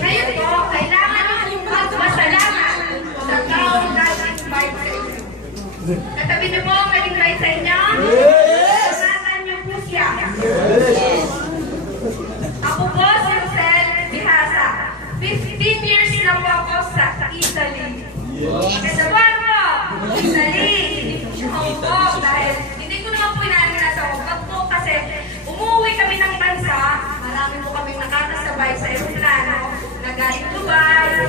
Ngayon po, kailangan yung magpasalamat sa taong nag-invite sa inyo. Katabi niyo po ang nag-invite sa inyo? Salamat niyo po siya. Ako po si Rosel Bihasa. 15 years na po ako sa Italy. Kasabuan po, Italy. Hindi po siya Hongkong dahil hindi ko naman po inanin na sa Hongkong po kasi umuwi kami ng bansa. Marami po kami nakakasabay sa aeroplano na galing Dubai,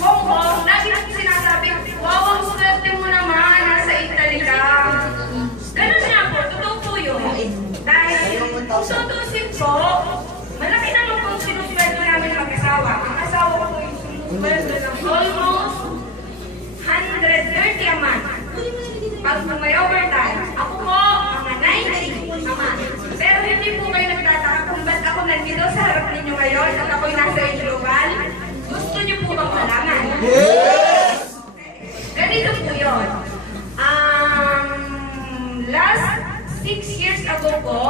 Hongkong. Lagi na sinasabi, wow, ang swerte mo naman, nasa Italy ka. Ganun nga po, totoo po yun. Dahil kung sutusin po, malaki naman po sinusweldo namin mag-asawa. Ang asawa ko po yung sinusweldo ng almost 130 a month. Pag may overtime, ako po, mga 90 a month. Pero hindi po kayo nagtataka kung ba't ako nandito sa harap ninyo ngayon at ako'y nasa global. Gusto niyo po bang malaman? Yes! Ganito po yun. Last 6 years ago po,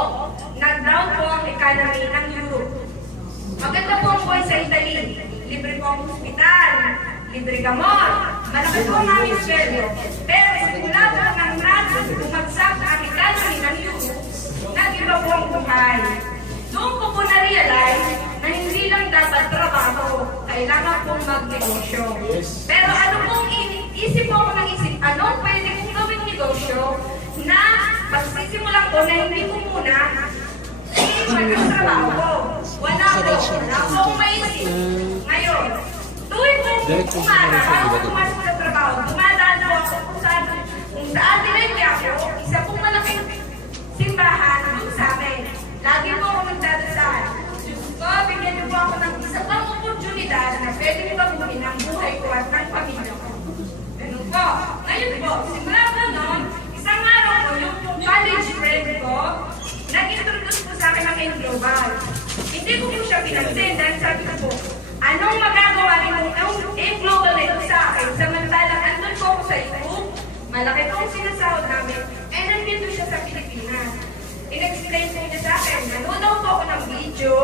nag-down po ang economy ng Europe. Maganda po ang buhay sa Italy. Libre po ang hospital, libre gamot, malaki po ang aming sweldo. Pero simula po ng bumagsak ang economy ng Europe, nag-iba po ang buhay. Doon ko po na-realize na hindi lang dapat trabaho, kailangan pong mag-negosyo. Pero ano pong isip po ako ng isip, anong pwede kong gawing negosyo na pagsisimulan ko na hindi ko muna mag-trabaho ko. Wala po. Wala akong maisip. Ngayon, tuwing kong umaga, bago pumasok sa trabaho, dumadaan po ako kung saan dinay ako, isa pong malaking simbahan doon sa amin. Lagi po ako nagdadasal. Diyos ko, bigyan niyo po ako ng isa pang oportunidad na pwede niyo baguhin ang buhay ko at ng pamilya ko. Ganun po. Ngayon po, simula po noon, isang araw po, yung college friend ko, nag-introduce po sa akin ng Global. Hindi ko po siya pinansin dahil sabi ko po, anong magagawa ng Global na ito sa akin? Samantalang andun po ako sa YouTube, malaki po ang sinasahod namin, and nandito siya sa Pilipinas. In-explain po niya sa akin, nanood daw po ako ng video,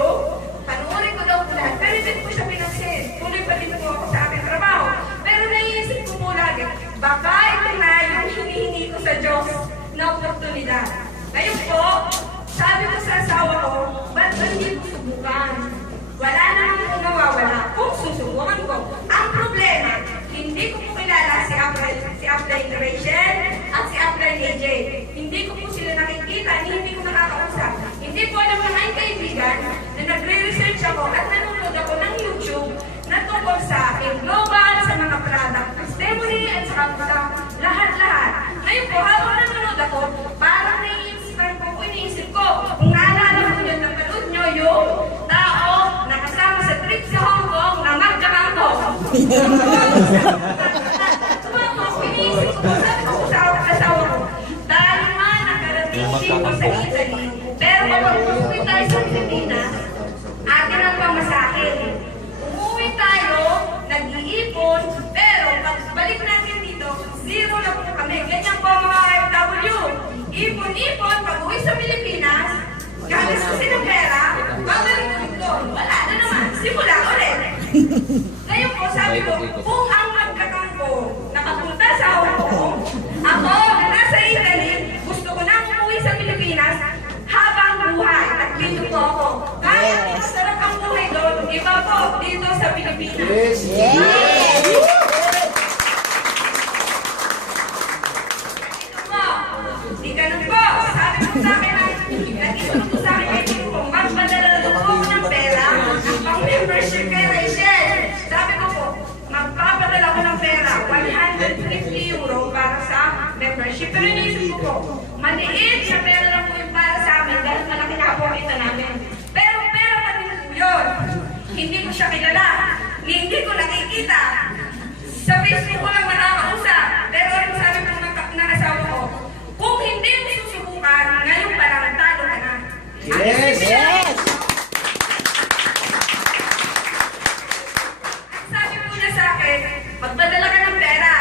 panuorin ko daw po lahat, pero hindi po siya pinansin. Tuloy pa din po ako sa aking trabaho. Pero naiisip ko po lagi, baka ito na yung hinihingi ko sa Diyos na oportunidad. Ngayon po, sabi ko sa asawa ko, ba't hindi ko subukan? Wala naman po nawawala kung susubukan ko. Ang problema, hindi ko po kilala si Upline Rachel at si Upline AJ. Hindi ko po sila nakikita, hindi ko nakakausap. Hindi po alam ng aking kaibigan na nagre-research ako at nanonood ako ng YouTube na tungkol sa global, sa mga product testimony at sa lahat-lahat. Ngayon po, habang nanonood ako, parang iniisip ko, kung naalala ko yun, napanood nyo yung tao na kasama sa trip sa Hong Kong na magkakampo. Iniisip ko, sabi ko sa asawa ko, dahil nga nakarating dito sa Italy, pero kapag umuwi tayo sa Pilipinas, atin ang pamasahin. Umuwi tayo, nag-iipon, pero pagbalik natin dito, zero na po kami. Ganyan po mga FW. Ipon-ipon, pag-uwi sa Pilipinas, galis kasi ng pera, babalik ko dito. Wala na naman. Simula ulit. Ngayon po, sabi ko, kung ang magkakampo nakapunta sa Hong Kong, ako na nasa Italy, gusto ko na umuwi sa Pilipinas habang buhay. At dito po ako. Kahit masarap ang buhay doon, iba po dito sa Pilipinas. Di ganun po. Sabi ko sa akin, nag-isip ko sa akin, kung magpadala daw po ng pera, ang pang-membership kay Rachel. Sabi ko po, magpapadala ko ng pera, 150 euro para sa membership. Pero iniisip ko po, maliit na pera lang po yung para sa amin dahil malaki na po kita namin. Pero pera pa din po yun. Hindi ko siya kilala. Hindi ko nakikita. Sa Facebook ko lang nakakausap. Pero ano sabi ko ng asawa ko, kung hindi mo susubukan, ngayon pa lang talo ka na. Yes! Yes! At sabi po niya sa akin, magdadala ka ng pera.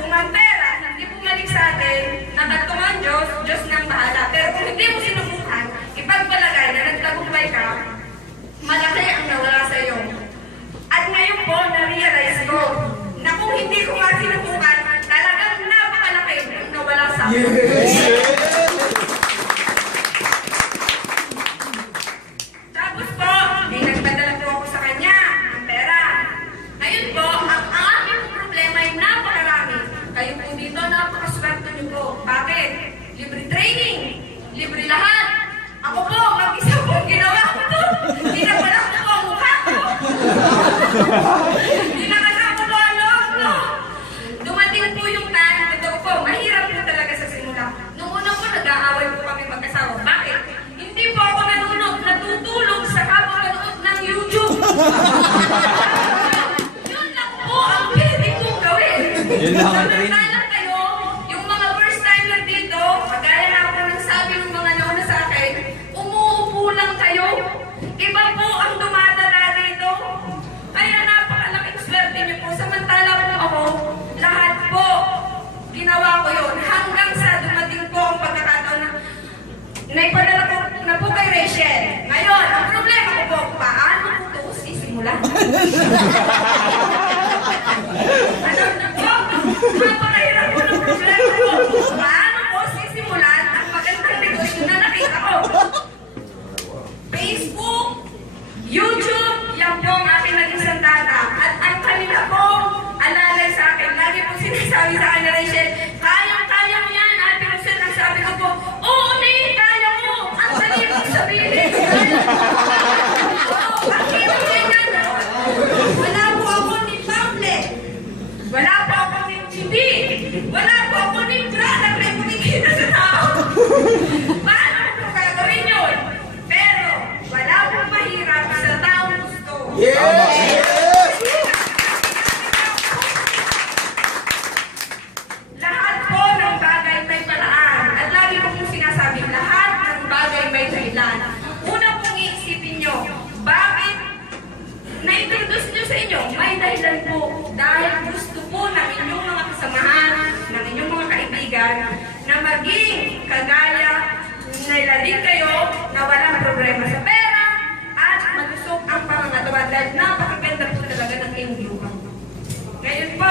Kung ang pera, hindi bumalik sa atin, nakatong ang Diyos, Diyos nang bahala. Pero kung hindi mo sinubukan, ipagpalagay, Tapos po, may nagpadala po ako sa kanya ng pera. Ngayon po, ang aming problema ay napakarami. Kayo po dito, napakaswerte niyo po. Bakit? Libre training, libre lahat. Ako po, mag-isa po ginawa ko to. Ginapalang ko po ang mukha ko. Ginakasama ko po ang loob ko. Dumating po yung time, ito po, mahirap po talaga sa simula. Nung una po, nag-aaway po kami magkasawa. Bakit? Hindi po ako natutulog sa kapapanood ng YouTube. Yun lang po ang pwede kong gawin. Yun lang ang training. Samantalang kayo, yung mga first timer dito, pagkaya na ako ng sabi ng mga nauna sa akin, umuupo lang kayo. Iba po ang dumadala dito. Kaya napakalaking swerte niyo po. Samantala po ako, lahat po, ginawa ko yun. Hanggang sa dumating po ang pagkakataon na naipadala ko na po kay Rachel. Ngayon, ang problema ko po, paano ko ito sisimulan? Ano na po? Napakahirap po ng problema ko. Paano ko sisimulan ang magandang negosyo na nakita ko? Facebook, YouTube, yan po ang aking naging sandata. At ang kanila po, alalay sa akin. Lagi po sinasabi sa akin na Rachel, kaya mo yan, Ate Rosel. Ang sabi ko po, oo, Nate, kaya mo. Ang dali mo sabihin. Ang hirap yan yan. Wala po ako ni pamphlet. Wala po ako ni TV. Wala po ako ni product na kumikita sa tao. Paano ko gagawin yun? Pero, wala pong mahirap sa taong gusto. Lahat po ng bagay may paraan. At lagi ko pong sinasabing lahat ng bagay may dahilan. Una pong iisipin nyo, bakit na-introduce nyo sa inyo? May dahilan po. Dahil gusto po ng inyong mga kasamahan, ng inyong mga kaibigan, na maging kagaya nila din kayo na walang problema sa pera at malusog ang pangangatawan dahil napakaganda po talaga ng inyong lugar. Ngayon po,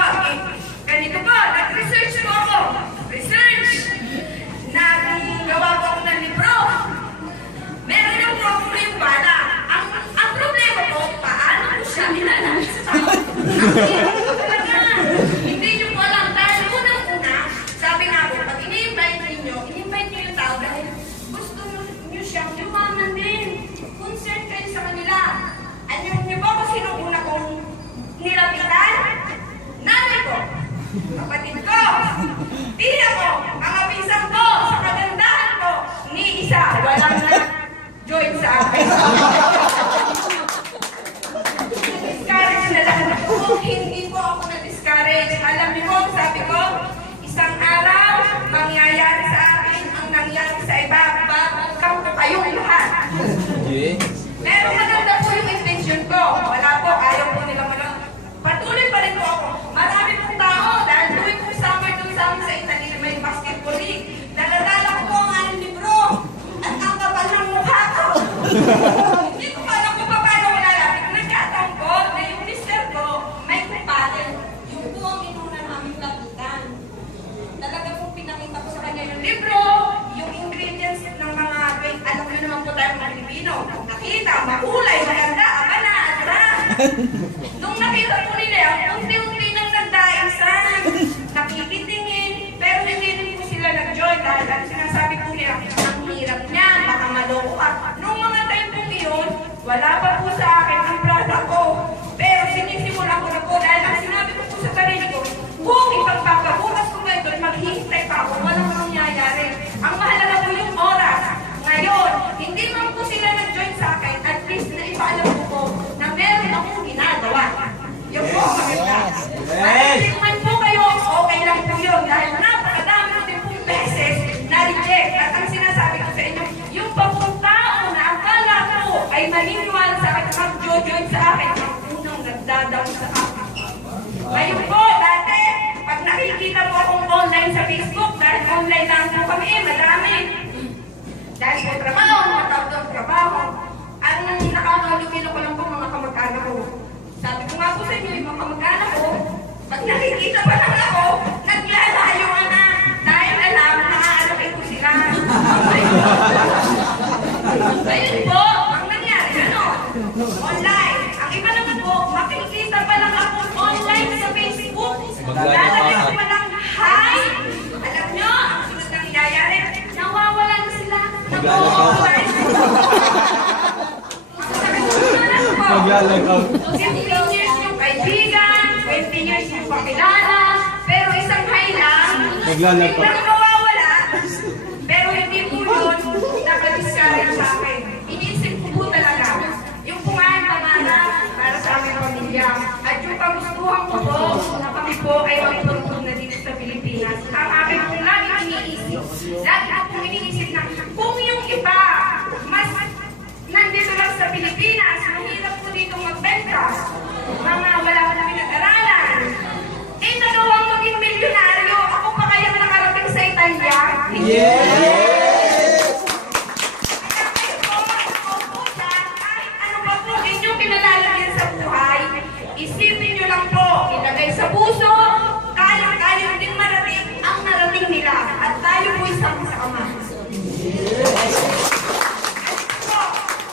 ganito po, nag-research po ako. Research! Nagawa po ako ng libro. Meron na po ako yung bala. Ang problema po, paano po siya ilalala sa tao? Hindi nyo po alam. Dahil unang-una, sabi nga po, pag ini-invite nyo yung tao dahil gusto nyo siyang yumaman din. Concern kayo sa kanila. Alam nyo po kung sino una kong nilapitan? Nanay ko, kapatid ko, tiya ko, mga pinsan ko, sa kagandahan ko, ni isa, walang na-join sa akin. Na-discourage na lang ako. Hindi po ako na-discourage. Alam niyo po, sabi ko, isang araw, mangyayari sa akin ang nangyari sa iba. Babagkang ko kayong lahat. Pero maganda po yung intention ko. Wala po, ayaw po nila malang. Patuloy pa rin po ako. Marami pong tao dahil tuwing po summer doon sa amin sa Italy, may basketball league. Nagadala ko po ang aking libro. At ang kapal ng mukha ko. Hindi ko pa alam kung paano ko lalapit. Nagkataon ko na yung mister ko may kumpare. Yung po ang inuna namin lapitan. Talaga pong pinakita ko sa kanya yung libro, yung ingredients ng mga, alam nyo naman po tayo mga Pilipino. Nakita, makulay, maganda, abana, adra. Nung nakita po nila, unti-unti nang nagdaisan, nakikitingin, pero hindi rin po sila nag-join dahil ang sinasabi po nila, ang hirap niya, baka maloko ka. Nung mga time po yun, wala pa po sa akin ang product ko. Pero sinisimula ko na po dahil ang sinabi ko po sa sarili ko, kung ipagpapabukas ko kayo doon, maghihintay pa ako, walang mangyayari. Ang mahalaga po yung oras. Ngayon, hindi man po sila nag-join sa akin, at least na ipaalam ko po na meron akong ginagawa. Yung po ang maganda. At hindi man po kayo, okay lang po yun dahil napakadami ko din pong beses na-reject. At ang sinasabi ko sa inyo, yung papuntao na akala ko ay maniniwala sa akin at mag-join sa akin, ang unang nagdadaw sa akin. Ngayon po, dati, pag nakikita po akong online sa Facebook, dahil online lang po kami, madami. Dahil po trabaho, matawag trabaho, ang nakakalumino ko lang po mga kamag-anak ko. Sabi ko nga po sa inyo, yung mga kamag-anak ko, pag nakikita pa lang ako, naglalayo na dahil alam na Ayun po, ang nangyari, ano? Online. Ang iba naman po, makikita pa lang ako online sa Facebook. Lalagyan ko pa lang, hi! Alam nyo, ang sunod na nangyayari, nawawala na sila. Nag-online. Maglalagaw. 15 years yung kaibigan, 20 years yung pakilala, pero isang hi lang, Maglalagaw. biglang mawawala. Pero hindi po yun nakadiscourage sa akin. Iniisip ko po talaga, yung pumahan para sa aming pamilya. At yung kagustuhan ko po, na kami po ay magtutulog na dito sa Pilipinas. Ang aking pong lagi iniisip. Lagi akong iniisip na kung yung iba, mas nandito lang sa Pilipinas, mahirap po dito magbenta. Mga wala ko na pinag-aralan. Eh, nagawang maging milyonaryo. Ako pa kaya nakarating sa Italia? Yes! Kaya kayo po, ako po dyan, kahit ano pa po inyong pinalalagyan sa buhay, isipin nyo lang po, ilagay sa puso, kayang din marating ang narating nila. At tayo po isang sa Ama.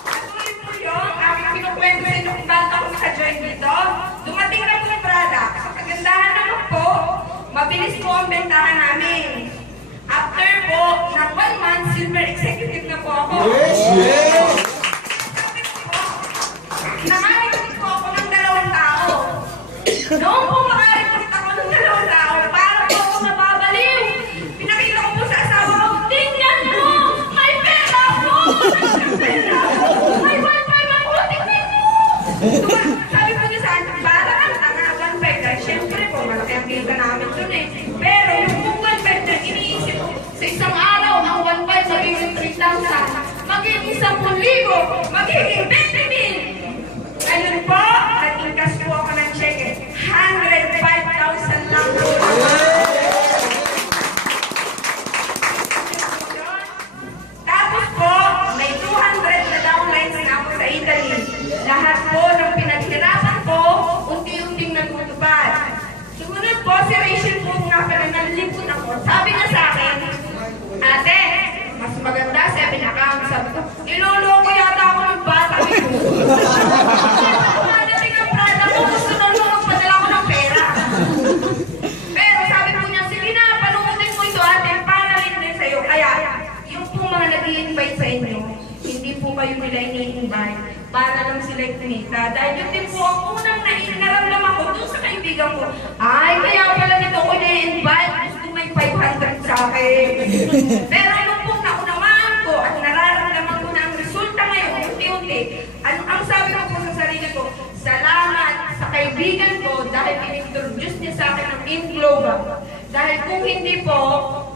Patuloy po yun, aming pinukwento sa inyo kung bakit ako naka-join dito. Dumating na po yung product. Sa kagandahan naman po, mabilis po ang bentahan namin. After po, ng 1 month, silver executive na po ako. Yes! Sabi ko po, nakarecruit po ako ng 2 tao. Noong po makarecruit ako ng 2 tao, para po ako nababaliw. Pinakita ko po sa asawa ko, tingnan mo! May pera ako! May pera! May wifi ako! Tingnan mo! Sabi po niya sa akin, para ang tanga, 1.5 dahil syempre po, malaki ang kita namin dun eh. Pero yung kung 1.5 na iniisip ko, sa isang araw, ang 1.5 magiging 3,000, magiging 10,000, magiging 20,000. Ayun po, nag-ingkas po ako ng cheque. 105,000 lang po. Tapos po, may 200 na downlines na ako sa Italy. Lahat po ng pinaghirapan ko, unti-unting nagtutupad. Sumunod po, si Rachel po nga pala nalilipot ako. Sabi niya sa akin, ate, mas maganda 7 accounts. Sabi ko, niloloko yata ako ng bata ko. Pagdating ang prada ko, gusto na magpadala ko ng pera. Pero sabi po niya, sige na, panukutin mo ito ate, para rin din sa'yo. Kaya, yung po mga nag-i-invite sa inyo, hindi po kayo nila ini-invite para lang sila kumita. Dahil yun din po ang unang naramdaman ko doon sa kaibigan ko. Ay, kaya pala nito ko na-invite. Gusto may 500 sa akin. Pero nung po naunawahan ko at nararamdaman ko na ang resulta ngayon, unti-unti, ang sabi ko po sa sarili ko, salamat sa kaibigan ko dahil in-introduce niya sa akin ng InGlobal. Dahil kung hindi po,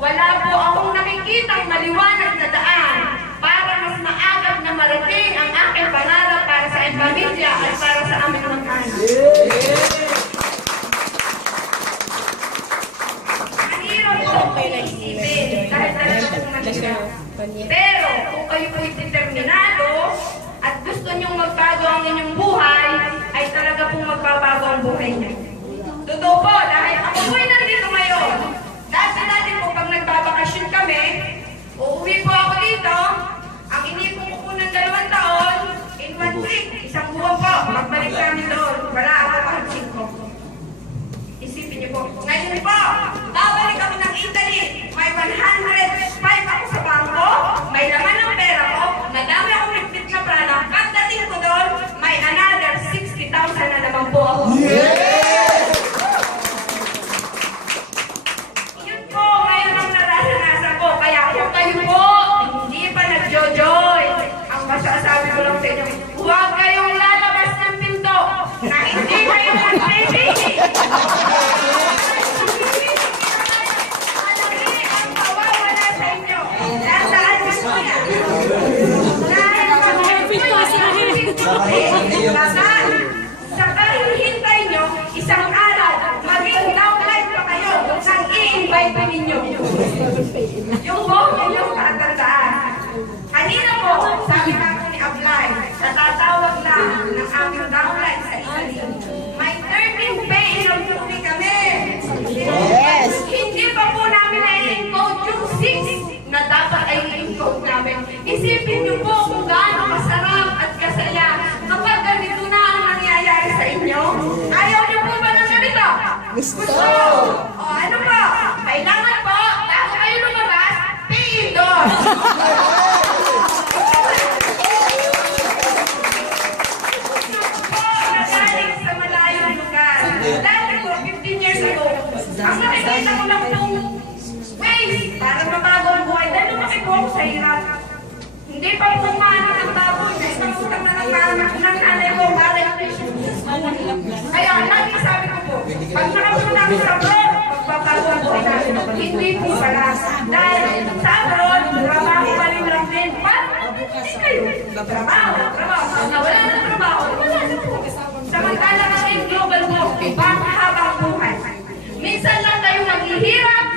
wala po akong nakikitang maliwanag na daan para mas maagap na marating ang aking pangarap para sa aking pamilya at para sa aming mga anak. Mahirap po isipin dahil talaga pong mahirap. Pero kung kayo po'y determinado at gusto niyong magbago ang inyong buhay, ay talaga pong magbabago ang buhay niyo. Totoo po, dahil ako po'y nandito ngayon. Dati po pag nagbabakasyon kami, uuwi po ako dito, ang inipon ko po ng 2 taon, in 1 week, 1 buwan po, magbalik kami doon, wala ako kahit 5. Isipin niyo po, ngayon po, babalik ako ng Italy, may 105 ako sa bangko, may laman ng pera ko, madami akong nagpit na prana, pagdating ko doon, may another 60,000 na naman po ako. Yun po, ngayon ang nararanasan ko, kaya kung kayo po, hindi pa nagjo-joy, ang masasabi ko lang sa inyo, huwag kayong lalabas ng pinto na hindi kayo nag-baby. Ang mawawala sa inyo, nasaan mo po yan? Dahil sa kahihintay nyo, isang araw, maging downline pa kayo nang i-invite ninyo. Yung both ninyo tatandaan. Kanina po, sabi namin ni Ablay, natatawag lang ng aming downline sa Italy. May 13 payroll duty kami. Yes! Hindi pa po namin na-encode yung 6 na dapat ay i-encode namin. Isipin niyo po kung gaano pinakita ko lang itong ways para mabago ang buhay. Dahil lumaki po ako sa hirap. Hindi pa po maanak ang baboy. May isang utang na ng nanay ko. Kaya lagi sabi ko po, pag nakapunta ako sa abroad, magbabago ang buhay natin. Hindi po pala. Dahil sa abroad, trabaho pa rin lang din. Hindi kayo. Trabaho. Wala na trabaho. Wala na po. Samantala kasi yung global mo, habang buhay. Minsan lang kayo naghihirap,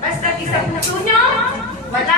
basta isa puso nyo, wala